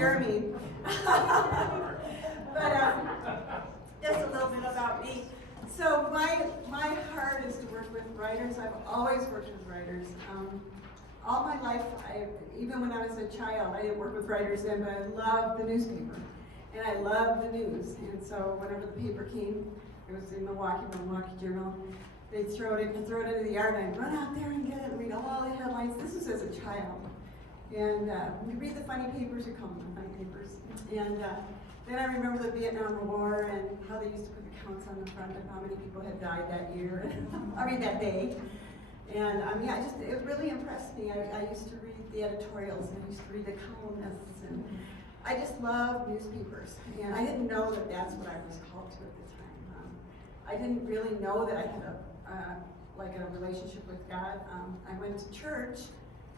Jeremy. But just a little bit about me. So my heart is to work with writers. I've always worked with writers. All my life, even when I was a child, I didn't work with writers then, but I loved the newspaper. And I loved the news. And so whenever the paper came, it was in Milwaukee Journal, they'd throw it into the yard, and I'd run out there and get it and read all the headlines. This was as a child. And we read the funny papers, we call them the funny papers. And then I remember the Vietnam War and how they used to put the counts on the front of how many people had died that year, that day. And it really impressed me. I used to read the editorials, and I used to read the columnists, and I just loved newspapers. And I didn't know that that's what I was called to at the time. I didn't really know that I had a relationship with God. I went to church,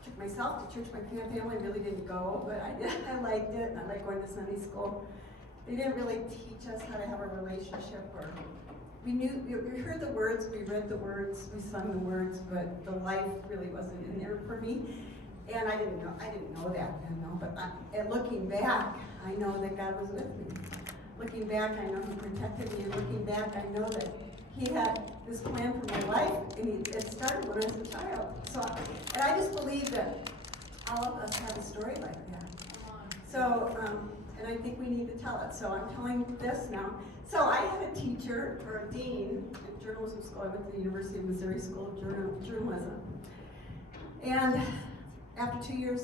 took myself to church. My family really didn't go, but I did. I liked it, and I liked going to Sunday school. They didn't really teach us how to have a relationship, or we heard the words, we read the words, we sung the words, but the life really wasn't in there for me. And I didn't know that then, though. But looking back, I know that God was with me. Looking back, I know He protected me. And looking back, I know that He had this plan for my life, and it started when I was a child. And I just believe that all of us have a story like that. So, and I think we need to tell it. So I'm telling this now. So I had a teacher, or a dean, at journalism school. I went to the University of Missouri School of Journalism. And after 2 years,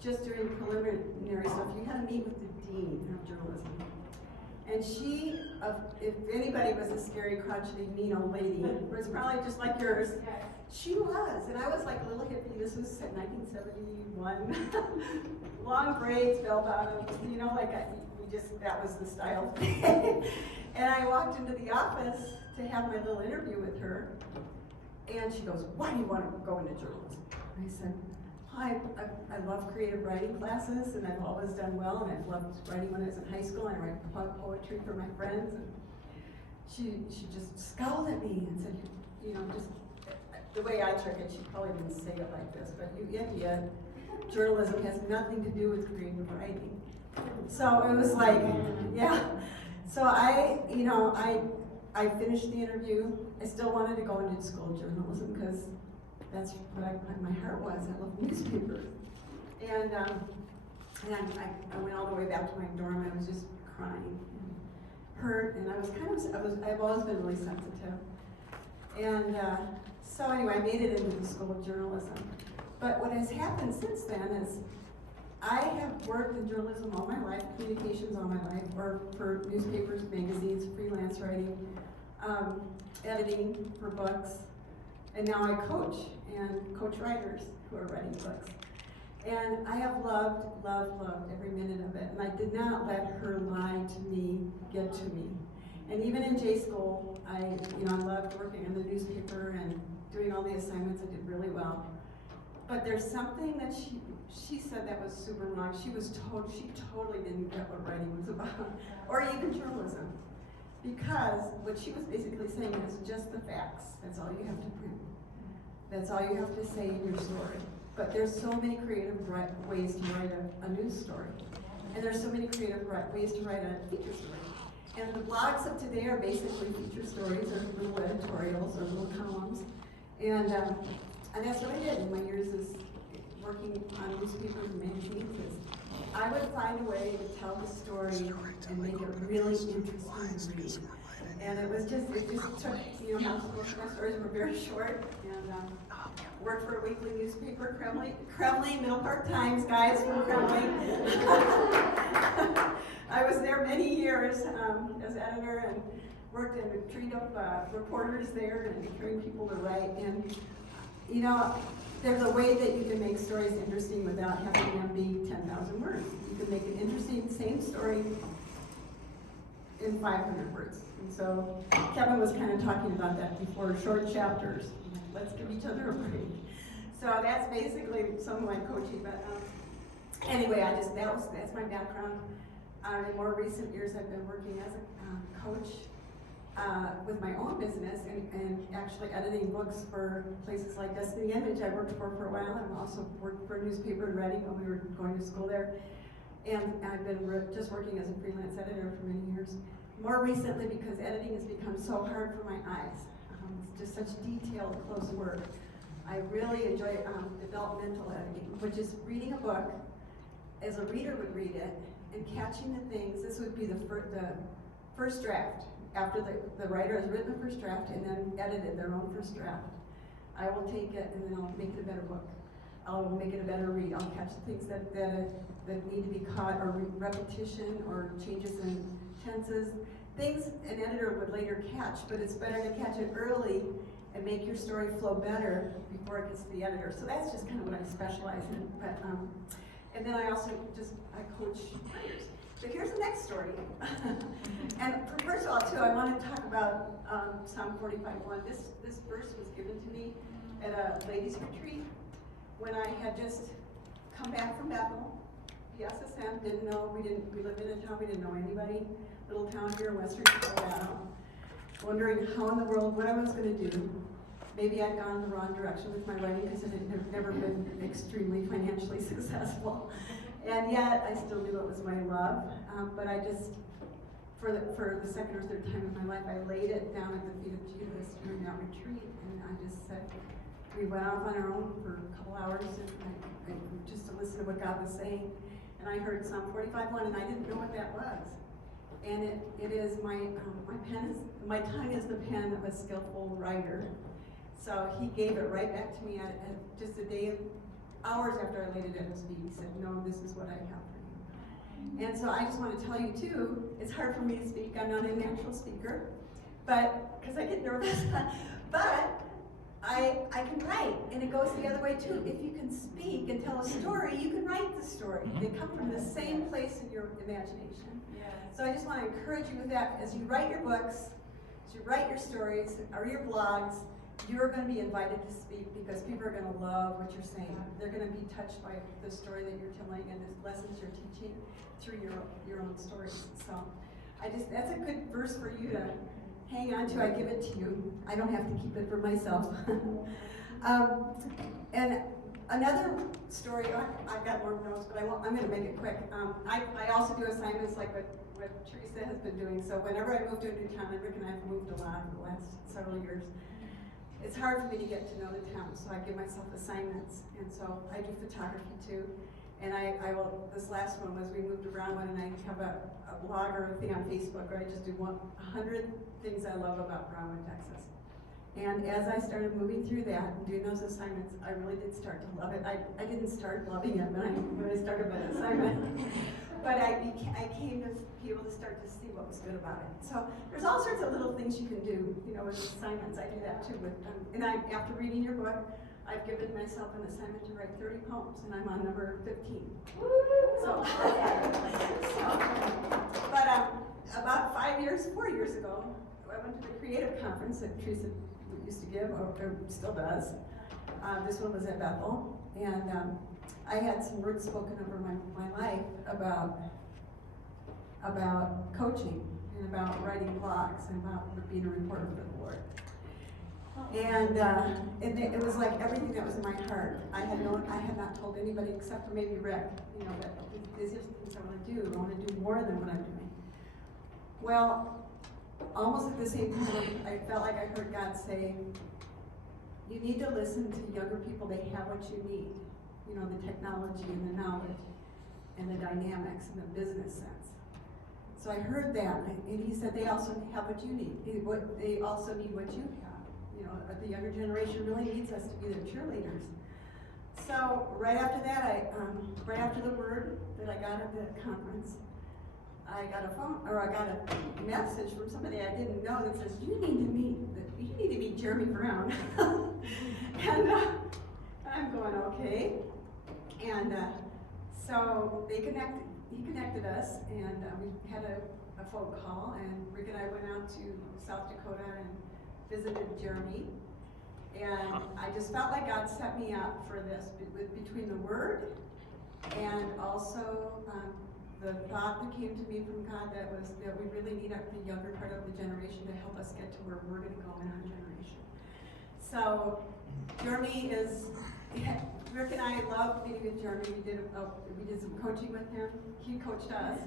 just during preliminary stuff, you had to meet with the dean of journalism. And she, if anybody was a scary, crotchety, mean old lady, was probably just like yours. She was, and I was like a little hippie. This was 1971. Long braids, bell bottoms, that was the style. And I walked into the office to have my little interview with her, and she goes, "Why do you want to go into journalism?" And I said, I love creative writing classes, and I've always done well, and I've loved writing when I was in high school. I write poetry for my friends, and she just scowled at me and said, just the way I took it, she probably didn't say it like this, but you idiot, journalism has nothing to do with creative writing. So it was like, yeah. So I finished the interview. I still wanted to go into school of journalism because that's what my heart was. I love newspapers. And I went all the way back to my dorm. I was just crying and hurt, and I've always been really sensitive. And so anyway, I made it into the School of Journalism. But what has happened since then is I have worked in journalism all my life, communications all my life, or for newspapers, magazines, freelance writing, editing for books, and now I coach writers who are writing books. And I have loved every minute of it, and I did not let her lie to me get to me. And even in J school, I loved working in the newspaper and doing all the assignments. I did really well. But there's something that she said that was super wrong. She totally didn't get what writing was about, or even journalism. Because what she was basically saying is just the facts. That's all you have to print. That's all you have to say in your story. But there's so many creative ways to write a news story. And there's so many creative ways to write a feature story. And the blogs of today are basically feature stories or little editorials or little columns. And that's what I did in my years as working on newspapers and magazines. I would find a way to tell the story and make it really interesting to read. And it just took, most of my stories were very short, and worked for a weekly newspaper, Kremlin, Middle Park Times, guys from Kremlin. I was there many years as editor and worked and trained up reporters there and trained people to write. And there's a way that you can make stories interesting without having them be 10,000 words. You can make an interesting, same story in 500 words. And so Kevin was kind of talking about that before, short chapters. Let's give each other a break. So that's basically some of my coaching. But anyway, that's my background. In more recent years, I've been working as a coach with my own business and actually editing books for places like Destiny Image I worked for a while. I've also worked for a newspaper in Reading when we were going to school there. And I've been just working as a freelance editor for many years. More recently, because editing has become so hard for my eyes. It's just such detailed, close work. I really enjoy developmental editing, which is reading a book as a reader would read it and catching the things. This would be the first draft. After the writer has written the first draft and then edited their own first draft, I will take it and then I'll make it a better book. I'll make it a better read. I'll catch the things that need to be caught, or repetition, or changes in tenses. Things an editor would later catch, but it's better to catch it early and make your story flow better before it gets to the editor. So that's just kind of what I specialize in. But and then I also I coach writers. So here's the next story. And first of all, too, I want to talk about Psalm 45:1. This verse was given to me at a ladies' retreat when I had just come back from Bethel, PSSM. We lived in a town, we didn't know anybody. Little town here in western Colorado. Wondering how in the world, what I was going to do. Maybe I'd gone in the wrong direction with my writing because it had never been extremely financially successful. And yet, I still knew it was my love. But I just, for the second or third time in my life, I laid it down at the feet of Jesus during that retreat. And I just said, we went off on our own for a couple hours just to listen to what God was saying. And I heard Psalm 45:1, and I didn't know what that was. And it is my tongue is the pen of a skillful writer. So he gave it right back to me at just a day, hours after I laid it at his feet. He said, no, this is what I have for you. And so I just want to tell you too, it's hard for me to speak. I'm not a natural speaker, but because I get nervous. But I can write, and it goes the other way too. If you can speak and tell a story, you can write the story. They come from the same place in your imagination. So I just want to encourage you with that. As you write your books, as you write your stories or your blogs, you're going to be invited to speak because people are going to love what you're saying. They're going to be touched by the story that you're telling and the lessons you're teaching through your own stories. So that's a good verse for you to hang on to. I give it to you. I don't have to keep it for myself. And another story, I've got more notes, but I'm going to make it quick. I also do assignments like what Teresa has been doing. So whenever I move to a new town, and Rick and I have moved a lot in the last several years, it's hard for me to get to know the town, so I give myself assignments. And so I do photography too. And I will, this last one was we moved around and I have a blog or a thing on Facebook where I just do 100 things I love about Brownwood, Texas. And as I started moving through that and doing those assignments, I really did start to love it. I didn't start loving it when I started my assignment, but I came to be able to start to see what was good about it. So there's all sorts of little things you can do, with assignments. I do that too and after reading your book, I've given myself an assignment to write 30 poems, and I'm on number 15. But about 4 years ago, I went to the creative conference that Tracy used to give, or still does. This one was at Bethel, and I had some words spoken over my life about coaching and about writing blogs and about being a reporter for the Lord. And it was like everything that was in my heart. I had not told anybody except for maybe Rick, that these are things I want to do. I want to do more than what I'm doing. Well, almost at the same time, I felt like I heard God say, you need to listen to younger people. They have what you need. The technology and the knowledge and the dynamics and the business sense. So I heard that, and he said they also have what you need. They also need what you have. The younger generation really needs us to be their cheerleaders. So right after that, right after the word that I got at the conference, I got a message from somebody I didn't know that says, you need to meet Jeremy Brown. And I'm going, okay. And so he connected us, and we had a phone call, and Rick and I went out to South Dakota and visited Jeremy. And I just felt like God set me up for this between the word and also the thought that came to me from God that we really need the younger part of the generation to help us get to where we're going to go in our generation. So Jeremy is Rick and I love meeting with Jeremy. We did some coaching with him. He coached us.